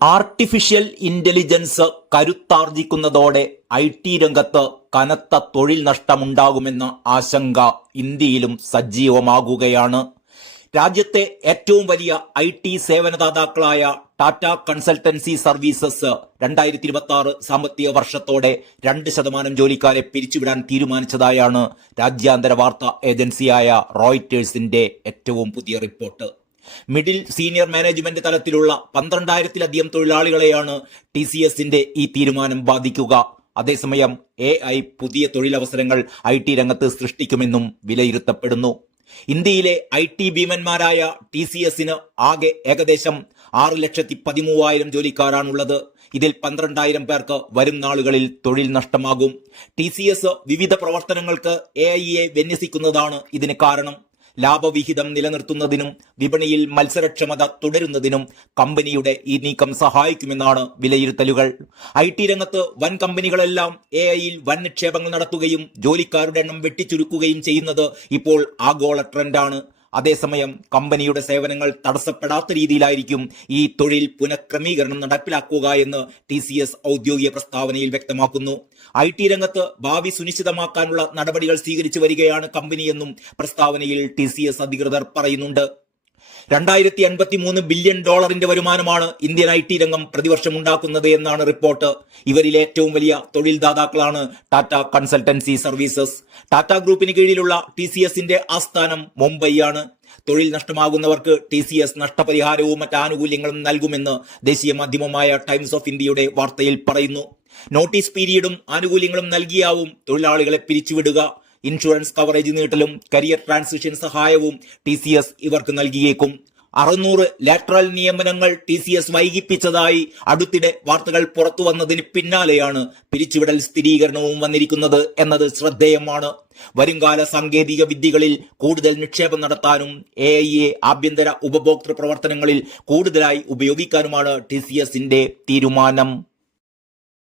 Artificial intelligence കരുത്താർജിക്കുന്നതോടെ IT. രംഗത്ത് കനത്ത തൊഴിൽ നഷ്ടമുണ്ടാകുമെന്ന ആശങ്ക ഇന്ത്യയിലും സജീവമാകുകയാണ്. രാജ്യത്തെ ഏറ്റവും വലിയ ഐ.ടി. സേവനദാതാക്കളായ ടാറ്റ കൺസൾട്ടൻസി സർവീസസ് 2026 സാമ്പത്തിക വർഷത്തോടെ 2% ജോലിക്കാരെ പിരിച്ചുവിടാൻ തീരുമാനിച്ചതായാണ് രാജ്യാന്തര വാർത്താ ഏജൻസിയായ റോയിറ്റേഴ്സിന്റെ ഏറ്റവും പുതിയ റിപ്പോർട്ട്. മിഡിൽ സീനിയർ മാനേജ്മെന്റ് തലത്തിലുള്ള 12,000-ലധികം തൊഴിലാളികളെയാണ് TCSന്റെ ഈ തീരുമാനം ബാധിക്കുക. അതേസമയം AI പുതിയ തൊഴിലവസരങ്ങൾ ഐ.ടി. രംഗത്ത് സൃഷ്ടിക്കുമെന്നും വിലയിരുത്തപ്പെടുന്നു. ഇന്ത്യയിലെ ഐ.ടി. ഭീമന്മാരായ TCSന് ആകെ ഏകദേശം 6,13,000 ജോലിക്കാരാണുള്ളത്. ഇതിൽ 12,000 പേർക്ക് വരും നാളുകളിൽ തൊഴിൽ നഷ്ടമാകും. TCS വിവിധ പ്രവർത്തനങ്ങൾക്ക് AI വിന്യസിക്കുന്നതാണ് ഇതിന് കാരണം. ലാഭവിഹിതം നിലനിർത്തുന്നതിനും വിപണിയിൽ മത്സരക്ഷമത തുടരുന്നതിനും കമ്പനിയുടെ ഈ നീക്കം സഹായിക്കുമെന്നാണ് വിലയിരുത്തലുകൾ. ഐ.ടി. രംഗത്ത് വൻ കമ്പനികളെല്ലാം AI-യിൽ വൻ നിക്ഷേപങ്ങൾ നടത്തുകയും ജോലിക്കാരുടെ എണ്ണം വെട്ടിച്ചുരുക്കുകയും ചെയ്യുന്നത് ഇപ്പോൾ ആഗോള ട്രെൻഡാണ്. അതേസമയം കമ്പനിയുടെ സേവനങ്ങൾ തടസ്സപ്പെടാത്ത രീതിയിലായിരിക്കും ഈ തൊഴിൽ പുനഃക്രമീകരണം നടപ്പിലാക്കുക എന്ന് TCS ഔദ്യോഗിക പ്രസ്താവനയിൽ വ്യക്തമാക്കുന്നു. ഐ.ടി. രംഗത്ത് ഭാവി സുനിശ്ചിതമാക്കാനുള്ള നടപടികൾ സ്വീകരിച്ചു വരികയാണ് കമ്പനിയെന്നും പ്രസ്താവനയിൽ TCS അധികൃതർ പറയുന്നുണ്ട്. $253 ബില്യൺ വരുമാനമാണ് ഇന്ത്യൻ ഐ.ടി. രംഗം പ്രതിവർഷം ഉണ്ടാക്കുന്നത് എന്നാണ് റിപ്പോർട്ട്. ഇവരിലെ ഏറ്റവും വലിയ തൊഴിൽ ദാതാക്കളാണ് ടാറ്റ കൺസൾട്ടൻസി സർവീസസ്. ടാറ്റ ഗ്രൂപ്പിന് കീഴിലുള്ള TCSന്റെ ആസ്ഥാനം മുംബൈയാണ്. തൊഴിൽ നഷ്ടമാകുന്നവർക്ക് TCS നഷ്ടപരിഹാരവും മറ്റ് ആനുകൂല്യങ്ങളും നൽകുമെന്ന് ദേശീയ മാധ്യമമായ ടൈംസ് ഓഫ് ഇന്ത്യയുടെ വാർത്തയിൽ പറയുന്നു. നോട്ടീസ് പീരീഡും ആനുകൂല്യങ്ങളും നൽകിയാവും തൊഴിലാളികളെ പിരിച്ചുവിടുക. ഇൻഷുറൻസ് കവറേജ് നീട്ടലും കരിയർ ട്രാൻസിഷൻ സഹായവും TCS ഇവർക്ക് നൽകിയേക്കും. 600 ലാറ്ററൽ നിയമനങ്ങൾ TCS വൈകിപ്പിച്ചതായി അടുത്തിടെ വാർത്തകൾ പുറത്തു വന്നതിന് പിന്നാലെയാണ് പിരിച്ചുവിടൽ സ്ഥിരീകരണവും വന്നിരിക്കുന്നത് എന്നത് ശ്രദ്ധേയമാണ്. വരുംകാല സാങ്കേതിക വിദ്യകളിൽ കൂടുതൽ നിക്ഷേപം നടത്താനും AI ആഭ്യന്തര ഉപഭോക്തൃ പ്രവർത്തനങ്ങളിൽ കൂടുതലായി ഉപയോഗിക്കാനുമാണ് TCSന്റെ തീരുമാനം.